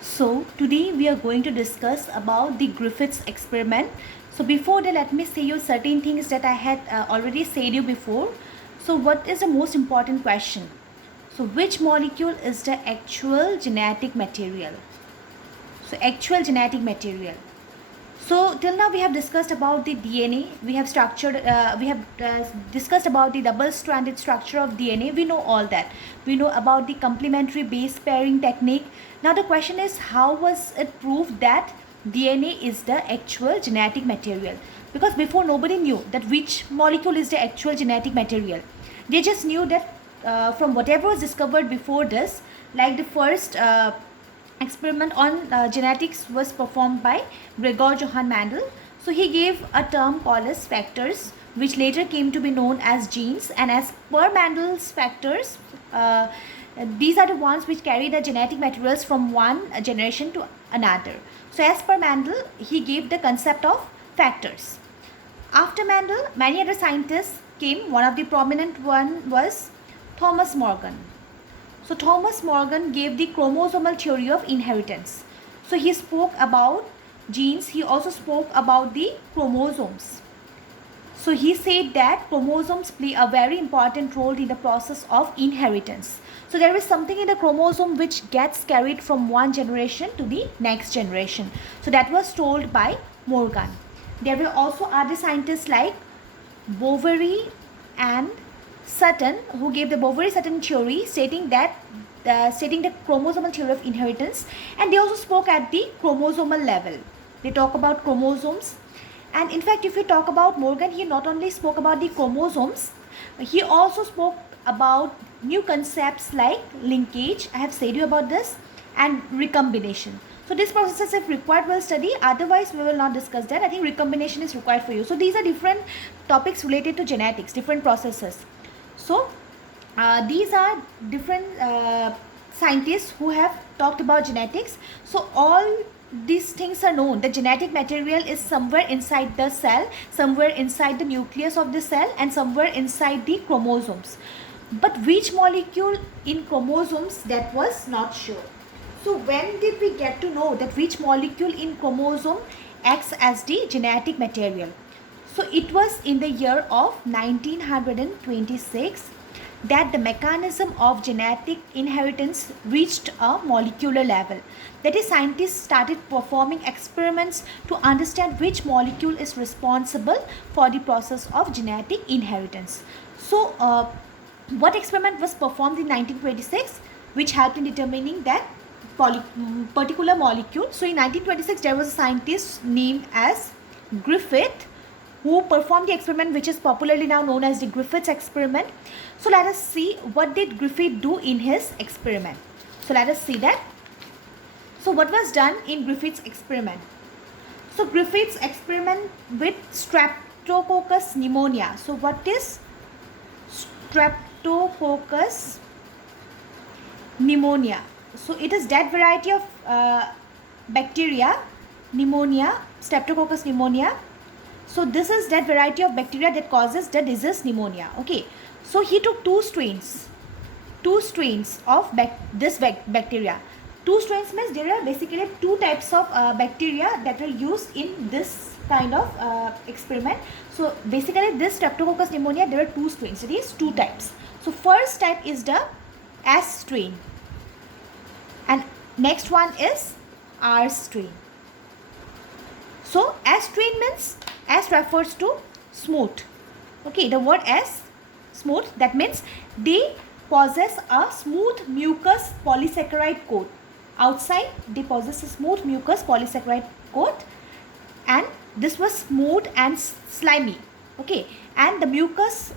So today we are going to discuss about the Griffiths experiment. So before that, let me say you certain things that I had already said you before. So what is the most important question? So which molecule is the actual genetic material? So actual genetic material. So till now we have discussed about the DNA. We have discussed about the double-stranded structure of DNA. We know all that. We know about the complementary base pairing technique. Now the question is, how was it proved that DNA is the actual genetic material? Because before nobody knew that which molecule is the actual genetic material. They just knew that from whatever was discovered before this, like the first experiment on genetics was performed by Gregor Johann Mendel. So he gave a term called as factors, which later came to be known as genes. And as per Mendel's factors, these are the ones which carry the genetic materials from one generation to another. So as per Mendel, he gave the concept of factors. After Mendel, many other scientists came. One of the prominent one was Thomas Morgan. So Thomas Morgan gave the chromosomal theory of inheritance. So he spoke about genes. He also spoke about the chromosomes. So he said that chromosomes play a very important role in the process of inheritance. So there is something in the chromosome which gets carried from one generation to the next generation. So that was told by Morgan. There were also other scientists like Boveri and Sutton, who gave the Boveri-Sutton theory, stating the chromosomal theory of inheritance, and they also spoke at the chromosomal level. They talk about chromosomes, and in fact, if you talk about Morgan, he not only spoke about the chromosomes, he also spoke about new concepts like linkage. I have said you about this, and recombination. So these processes, if required, will study. Otherwise, we will not discuss that. I think recombination is required for you. So these are different topics related to genetics, different processes. So these are different scientists who have talked about genetics. So all these things are known. The genetic material is somewhere inside the cell, somewhere inside the nucleus of the cell, and somewhere inside the chromosomes. But which molecule in chromosomes, that was not sure. So when did we get to know that which molecule in chromosome acts as the genetic material? So it was in the year of 1926 that the mechanism of genetic inheritance reached a molecular level. That is, scientists started performing experiments to understand which molecule is responsible for the process of genetic inheritance. So what experiment was performed in 1926 which helped in determining that particular molecule? So in 1926 there was a scientist named as Griffith who performed the experiment which is popularly now known as the Griffiths experiment. So let us see what did Griffith do in his experiment. So let us see that. So what was done in Griffiths experiment? So Griffiths experiment with Streptococcus pneumonia. So what is Streptococcus pneumonia? So it is that variety of bacteria, pneumonia, Streptococcus pneumonia. So this is that variety of bacteria that causes the disease pneumonia. Okay. So he took two strains of this bacteria. Two strains means there are basically two types of bacteria that are used in this kind of experiment. So basically this Streptococcus pneumonia, there are two strains. It is two types. So first type is the S strain, and next one is R strain. So S strain means, S refers to smooth. Okay, the word S, smooth, that means they possess a smooth mucus polysaccharide coat. Outside they possess a smooth mucus polysaccharide coat, and this was smooth and slimy. Okay, and the mucus,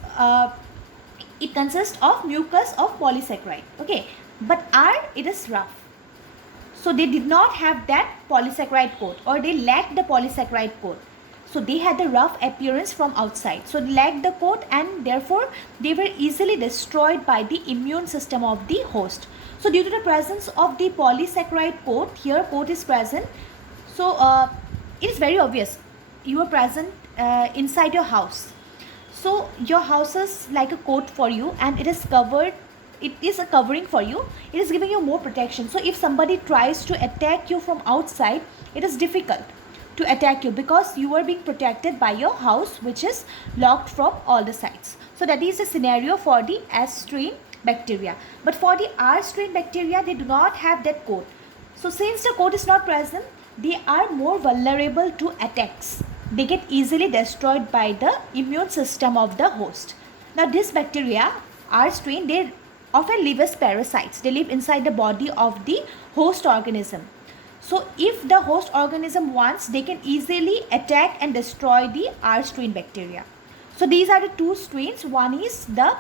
it consists of mucus of polysaccharide. Okay, but R, it is rough. So they did not have that polysaccharide coat, or they lacked the polysaccharide coat. So they had the rough appearance from outside. So they lacked the coat, and therefore they were easily destroyed by the immune system of the host. So due to the presence of the polysaccharide coat, here coat is present. So it is very obvious. You are present inside your house. So your house is like a coat for you, and it is covered it is a covering for you. It is giving you more protection. So if somebody tries to attack you from outside, it is difficult to attack you because you are being protected by your house, which is locked from all the sides. So that is the scenario for the S strain bacteria. But for the R strain bacteria, they do not have that coat. So since the coat is not present, they are more vulnerable to attacks. They get easily destroyed by the immune system of the host. Now this bacteria, R strain, they often live as parasites. They live inside the body of the host organism. So if the host organism wants, they can easily attack and destroy the R strain bacteria. So these are the two strains. One is the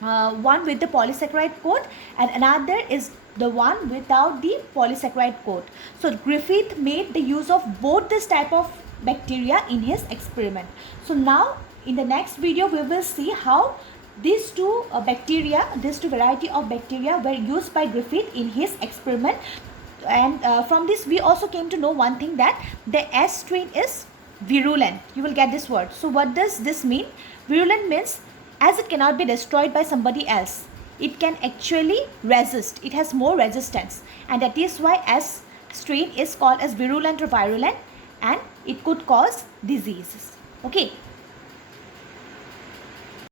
one with the polysaccharide coat, and another is the one without the polysaccharide coat. So Griffith made the use of both this type of bacteria in his experiment. So now in the next video we will see how these two these two variety of bacteria were used by Griffith in his experiment. And from this we also came to know one thing, that the S strain is virulent. You will get this word. So what does this mean? Virulent means as it cannot be destroyed by somebody else, it can actually resist. It has more resistance, and that is why S strain is called as virulent or virulent, and it could cause diseases. Okay.